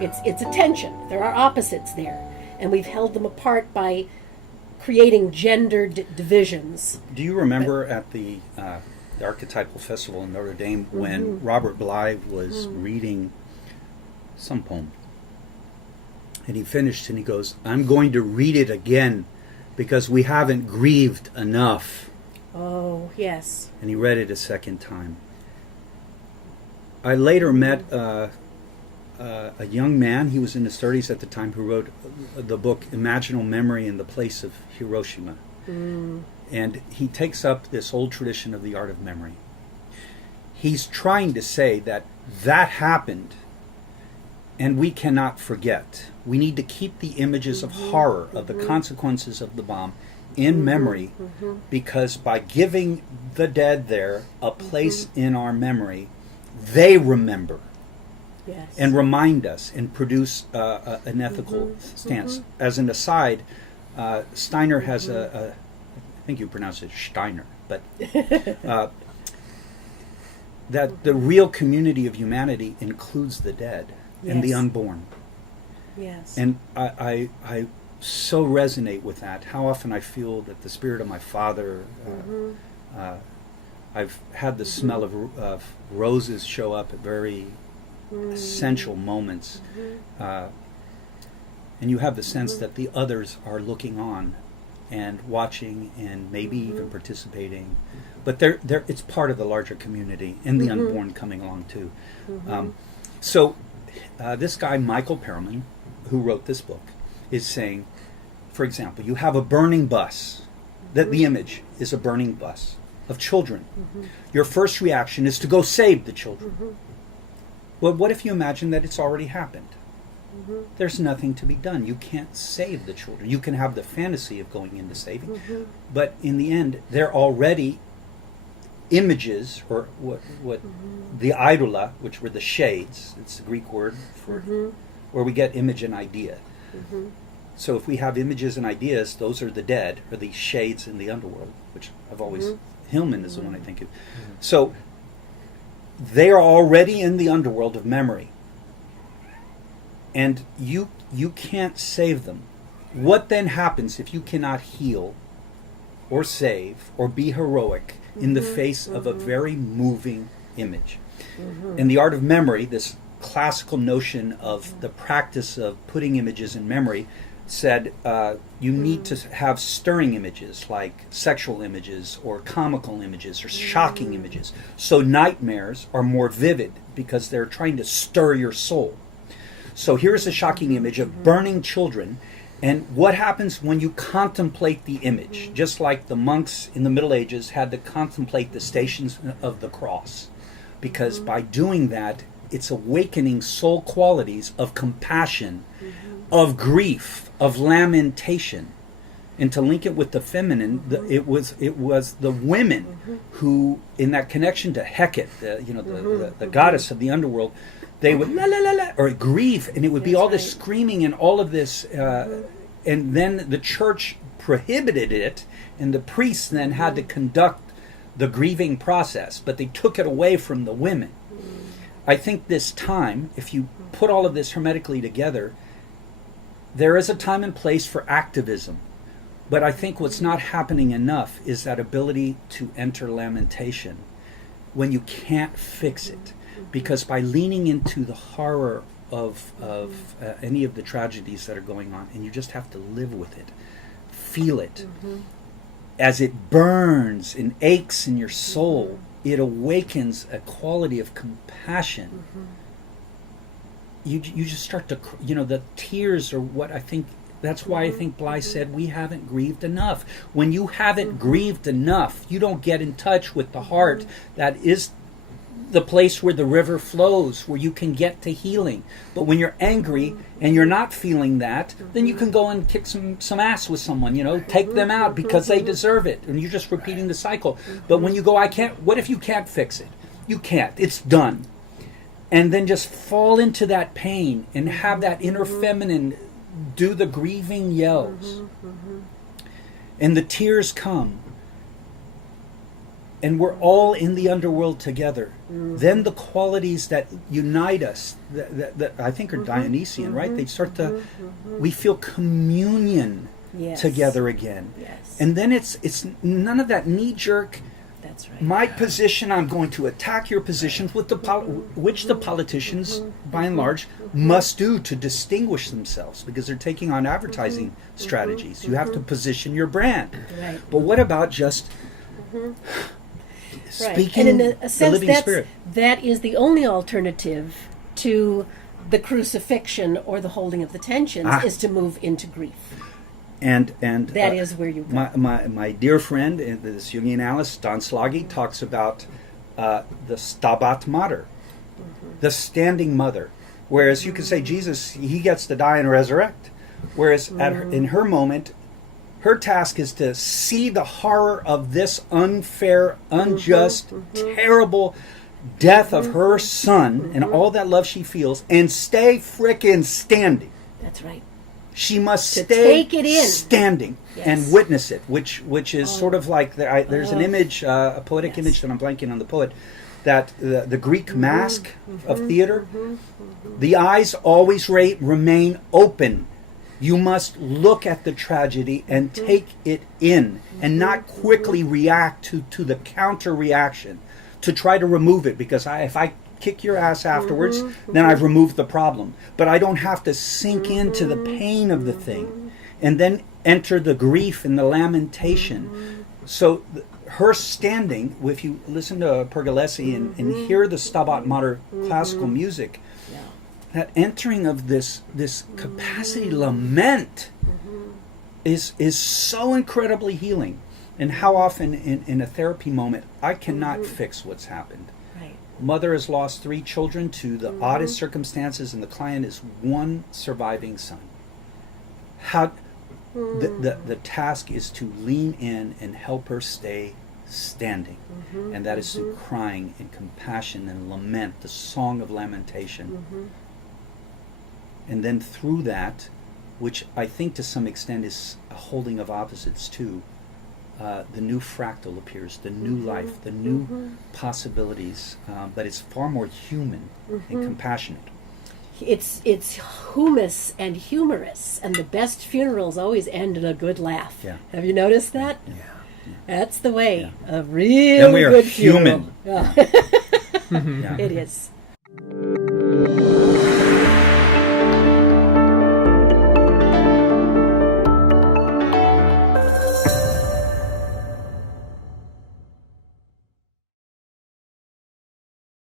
It's a tension. There are opposites there, and we've held them apart by creating gendered divisions. Do you remember at the Archetypal Festival in Notre Dame when Robert Bly was reading some poem? And he finished and he goes, "I'm going to read it again because we haven't grieved enough." Oh, yes. And he read it a second time. I later met a young man, he was in his 30s at the time, who wrote the book Imaginal Memory in the Place of Hiroshima. And he takes up this old tradition of the art of memory. He's trying to say that that happened and we cannot forget. We need to keep the images of horror, of the consequences of the bomb, in memory, because by giving the dead there a place in our memory, they remember. Yes. And remind us and produce an ethical stance. As an aside, Steiner has I think you pronounce it Steiner, but that the real community of humanity includes the dead and the unborn. Yes. And I so resonate with that. How often I feel that the spirit of my father, I've had the smell of roses show up at very essential moments, and you have the sense that the others are looking on and watching and maybe even participating, but it's part of the larger community, and the unborn coming along too. So this guy Michael Perelman, who wrote this book, is saying, for example, you have a burning bus, that the image is a burning bus of children. Your first reaction is to go save the children. Well, what if you imagine that it's already happened? There's nothing to be done. You can't save the children. You can have the fantasy of going into saving, but in the end, they're already images, or what the idola, which were the shades. It's the Greek word for where we get image and idea. So if we have images and ideas, those are the dead, or the shades in the underworld, which I've always Hillman is the one I think of. So they are already in the underworld of memory, and you can't save them. What then happens if you cannot heal or save or be heroic in the face of a very moving image? In the art of memory, this classical notion of the practice of putting images in memory said you need to have stirring images, like sexual images or comical images or shocking images. So nightmares are more vivid because they're trying to stir your soul. So here's a shocking image of burning children, and what happens when you contemplate the image, just like the monks in the Middle Ages had to contemplate the Stations of the Cross, because by doing that, it's awakening soul qualities of compassion, of grief, of lamentation. And to link it with the feminine, it was the women who, in that connection to Hecate, the goddess of the underworld, they would la la la la, or grieve, and it would be all this screaming and all of this, and then the church prohibited it, and the priests then had to conduct the grieving process, but they took it away from the women. I think this time, if you put all of this hermetically together, there is a time and place for activism. But I think what's not happening enough is that ability to enter lamentation when you can't fix it. Because by leaning into the horror of any of the tragedies that are going on, and you just have to live with it, feel it, as it burns and aches in your soul, it awakens a quality of compassion. You just start to, the tears are what I think. That's why I think Bly said we haven't grieved enough. When you haven't grieved enough, you don't get in touch with the heart that is the place where the river flows, where you can get to healing. But when you're angry and you're not feeling that, then you can go and kick some ass with someone, take them out because they deserve it. And you're just repeating the cycle. But when you go, what if you can't fix it? You can't. It's done. And then just fall into that pain and have that inner feminine do the grieving yells. And the tears come. and we're all in the underworld together, then the qualities that unite us, that I think are Dionysian, right? They start to, we feel communion Yes. together again. Yes. And then it's none of that knee-jerk, That's right. my position, I'm going to attack your positions, with which the politicians, by and large, must do to distinguish themselves, because they're taking on advertising strategies. You have to position your brand. Right. But what about just speaking And in a the sense, living Spirit? that is the only alternative to the crucifixion or the holding of the tensions, is to move into grief. And That is where you go. my dear friend, this Jungian analyst, Don Slaggy, talks about the Stabat Mater, the standing mother. Whereas you could say Jesus, he gets to die and resurrect. Whereas in her moment, her task is to see the horror of this unfair, unjust, terrible death of her son and all that love she feels, and stay frickin' standing. That's right. She must To stay take it in. standing and Yes. witness it, which is sort of like there's an image, a poetic Yes. image that I'm blanking on the poet, that the Greek mask of theater, the eyes always remain open. You must look at the tragedy and take it in, and not quickly react to the counter reaction to try to remove it, because if I kick your ass afterwards, then I've removed the problem. But I don't have to sink into the pain of the thing and then enter the grief and the lamentation. So her standing, if you listen to Pergolesi and hear the Stabat Mater classical music, that entering of this capacity to lament is so incredibly healing. And how often in a therapy moment, I cannot fix what's happened. Mother has lost 3 children to the oddest circumstances, and the client is one surviving son. The task is to lean in and help her stay standing, and that is through crying and compassion and lament, the song of lamentation. And then through that, which I think to some extent is a holding of opposites too, the new fractal appears, the new life, the new possibilities, but it's far more human and compassionate. It's humus and humorous, and the best funerals always end in a good laugh. Yeah. Have you noticed that? Yeah. That's the way. Yeah. A real Then we are good human. funeral. Yeah. Yeah. It is.